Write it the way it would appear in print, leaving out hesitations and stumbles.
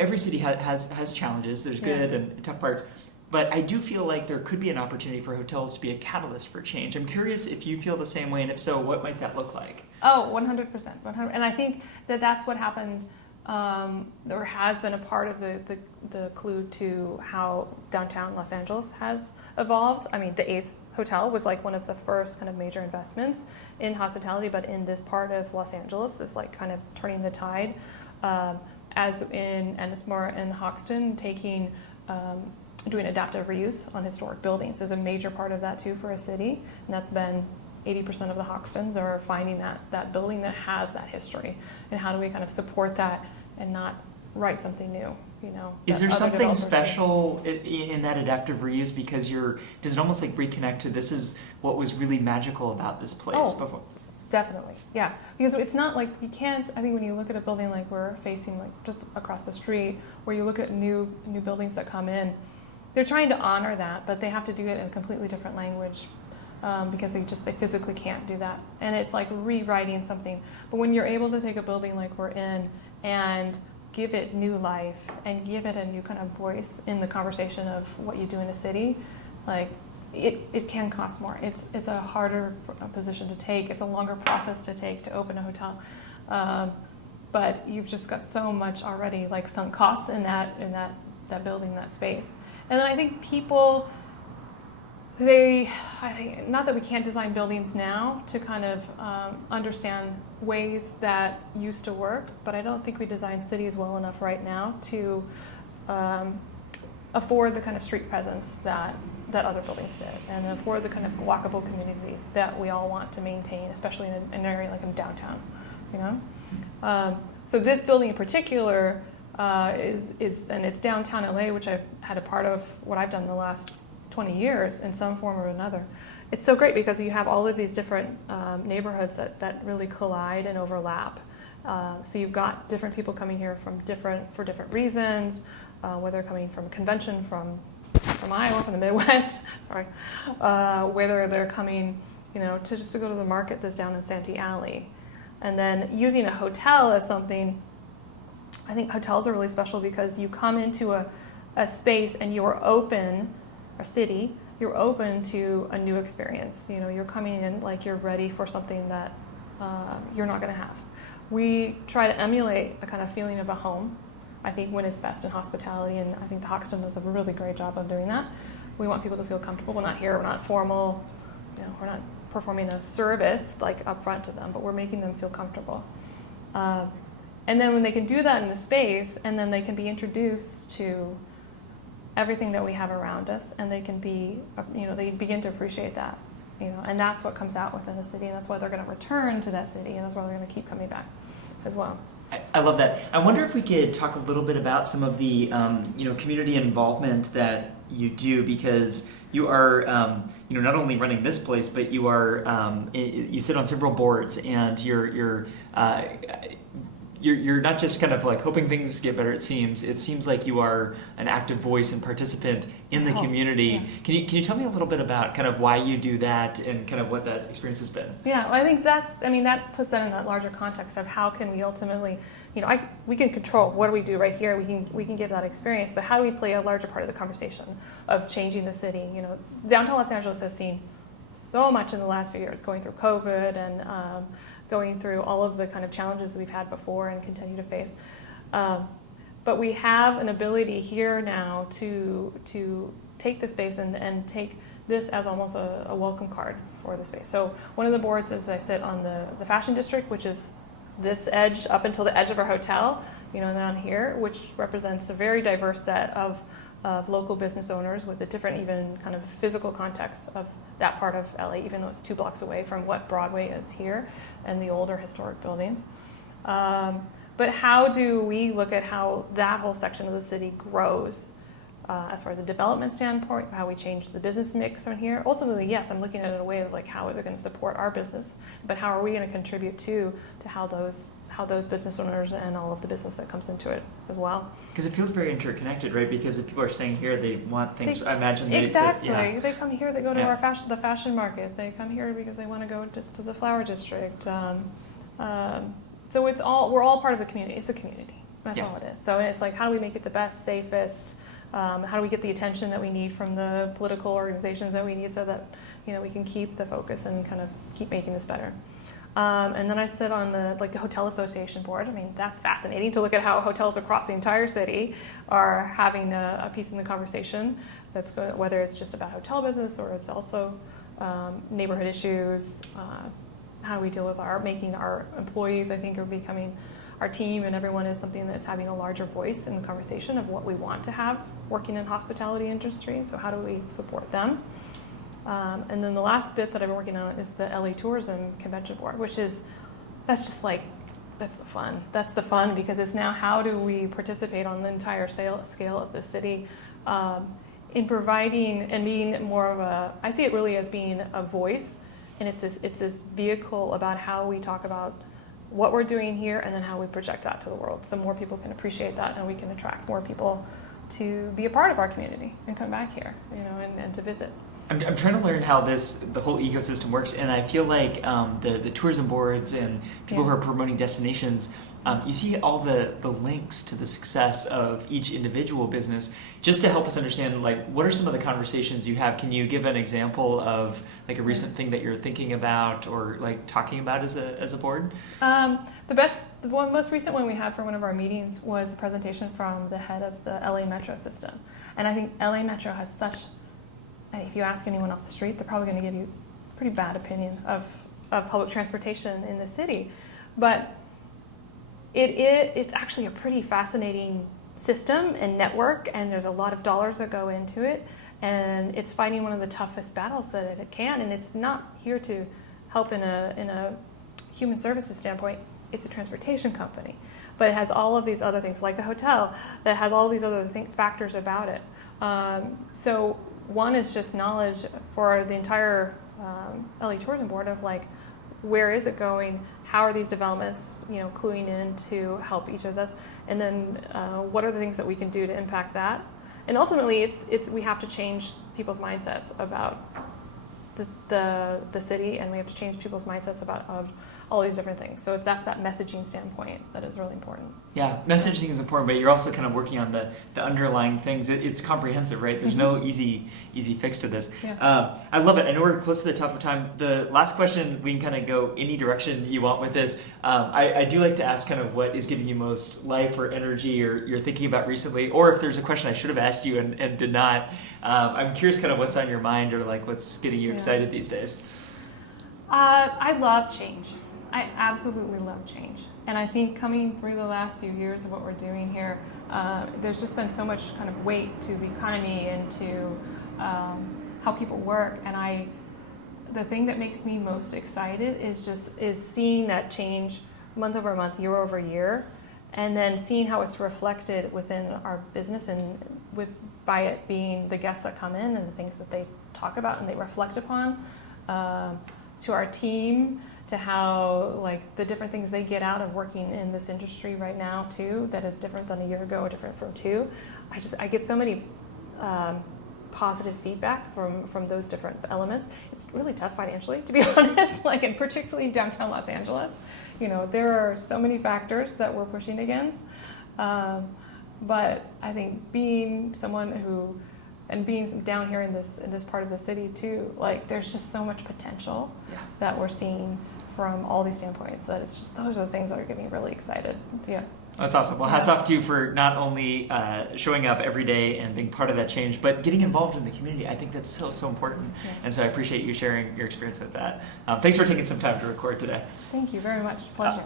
every city has challenges. There's good and tough parts. But I do feel like there could be an opportunity for hotels to be a catalyst for change. I'm curious if you feel the same way, and if so, what might that look like? Oh, 100%. And I think that's what happened, or has been a part of the clue to how downtown Los Angeles has evolved. I mean, the Ace Hotel was like one of the first kind of major investments in hospitality, but in this part of Los Angeles is like kind of turning the tide. As in Ennismore and Hoxton, doing adaptive reuse on historic buildings is a major part of that too for a city, and that's been 80% of the Hoxtons are finding that building that has that history, and how do we kind of support that and not write something new, you know? Is there something special in that adaptive reuse, because does it almost like reconnect to this is what was really magical about this place before? Definitely, yeah. Because it's not like you can't, I think when you look at a building like we're facing like just across the street, where you look at new buildings that come in, they're trying to honor that, but they have to do it in a completely different language because they physically can't do that. And it's like rewriting something. But when you're able to take a building like we're in and give it new life and give it a new kind of voice in the conversation of what you do in a city, like it can cost more. It's a harder position to take. It's a longer process to take to open a hotel. But you've just got so much already like sunk costs in that building, that space. And then I think people, not that we can't design buildings now to kind of understand ways that used to work, but I don't think we design cities well enough right now to afford the kind of street presence that other buildings did, and afford the kind of walkable community that we all want to maintain, especially in an area like in downtown, you know? So this building in particular and it's downtown LA, which I've had a part of what I've done the last 20 years in some form or another. It's so great because you have all of these different neighborhoods that really collide and overlap. So you've got different people coming here for different reasons, whether coming from convention from Iowa, from the Midwest, sorry, whether they're coming, you know, to go to the market that's down in Santee Alley. And then using a hotel as something, I think hotels are really special because you come into a space and you're open, a city, you're open to a new experience. You know, you're coming in like you're ready for something that you're not going to have. We try to emulate a kind of feeling of a home, I think, when it's best in hospitality, and I think the Hoxton does a really great job of doing that. We want people to feel comfortable. We're not formal, you know, we're not performing a service like up front to them, but we're making them feel comfortable. And then when they can do that in the space, and then they can be introduced to everything that we have around us, and they can be, you know, they begin to appreciate that, you know, and that's what comes out within the city, and that's why they're going to return to that city, and that's why they're going to keep coming back as well. I love that. I wonder if we could talk a little bit about some of the community involvement that you do, because you are not only running this place, but you are you sit on several boards, and you're not just kind of like hoping things get better. It seems like you are an active voice and participant in the community. Yeah. Can you tell me a little bit about kind of why you do that and kind of what that experience has been? Yeah, well, I think that puts that in that larger context of how can we ultimately, you know, we can control what do we do right here. We can give that experience, but how do we play a larger part of the conversation of changing the city? You know, downtown Los Angeles has seen so much in the last few years, going through COVID and going through all of the kind of challenges we've had before and continue to face. But we have an ability here now to take the space and take this as almost a welcome card for the space. So one of the boards is I sit on the fashion district, which is this edge up until the edge of our hotel, you know, down here, which represents a very diverse set of local business owners with a different even kind of physical context of that part of LA, even though it's 2 blocks away from what Broadway is here and the older historic buildings. But how do we look at how that whole section of the city grows as far as the development standpoint, how we change the business mix from here? Ultimately, yes, I'm looking at it in a way of like, how is it going to support our business, but how are we going to contribute to how those business owners and all of the business that comes into it as well. Because it feels very interconnected, right? Because if people are staying here, they want things. I imagine exactly. They come here. They go to the fashion market. They come here because they want to go just to the flower district. So we're all part of the community. It's a community. That's Yeah. all it is. So it's like, how do we make it the best, safest? How do we get the attention that we need from the political organizations that we need so that, you know, we can keep the focus and kind of keep making this better? And then I sit on the Hotel Association board. I mean, that's fascinating to look at how hotels across the entire city are having a piece in the conversation. That's good, whether it's just about hotel business or it's also neighborhood issues. How do we deal with making our employees, I think, are becoming our team, and everyone is something that's having a larger voice in the conversation of what we want to have working in hospitality industry. So how do we support them? And then the last bit that I've been working on is the LA Tourism Convention Board, that's the fun. That's the fun, because it's now, how do we participate on the entire scale of the city in providing and being more of I see it really as being a voice, and it's this vehicle about how we talk about what we're doing here and then how we project that to the world, so more people can appreciate that and we can attract more people to be a part of our community and come back here, you know, and to visit. I'm trying to learn how the whole ecosystem works, and I feel like the tourism boards and people who are promoting destinations, you see all the links to the success of each individual business. Just to help us understand, like, what are some of the conversations you have? Can you give an example of like a recent thing that you're thinking about or like talking about as a board? The most recent one we had for one of our meetings was a presentation from the head of the LA Metro system, and I think LA Metro has such. If you ask anyone off the street, they're probably going to give you a pretty bad opinion of public transportation in the city. But it's actually a pretty fascinating system and network, and there's a lot of dollars that go into it, and it's fighting one of the toughest battles that it can, and it's not here to help in a human services standpoint. It's a transportation company, but it has all of these other things, like the hotel, that has all these other factors about it. So one is just knowledge for the entire LA Tourism Board of like, where is it going? How are these developments, you know, cluing in to help each of us? And then what are the things that we can do to impact that? And ultimately, we have to change people's mindsets about the city, and we have to change people's mindsets about all these different things. So that's that messaging standpoint that is really important. Yeah, messaging is important, but you're also kind of working on the underlying things. It's comprehensive, right? There's no easy fix to this. Yeah. I love it. I know we're close to the top of time. The last question, we can kind of go any direction you want with this. I do like to ask kind of what is giving you most life or energy or you're thinking about recently, or if there's a question I should have asked you and did not. I'm curious kind of what's on your mind or like what's getting you excited these days. I love change. I absolutely love change. And I think coming through the last few years of what we're doing here, there's just been so much kind of weight to the economy and to how people work. And the thing that makes me most excited is seeing that change month over month, year over year, and then seeing how it's reflected within our business and by it being the guests that come in and the things that they talk about and they reflect upon, to our team, to how like the different things they get out of working in this industry right now too, that is different than a year ago or different from two. I get so many positive feedbacks from those different elements. It's really tough financially, to be honest, like, and particularly in downtown Los Angeles. You know, there are so many factors that we're pushing against. But I think being someone and being down here in this part of the city too, like there's just so much potential that we're seeing from all these standpoints that it's just, those are the things that are getting me really excited. Yeah. That's awesome. Well, hats off to you for not only showing up every day and being part of that change, but getting involved in the community. I think that's so important. Yeah. And so I appreciate you sharing your experience with that. Thanks for taking some time to record today. Thank you very much. Pleasure.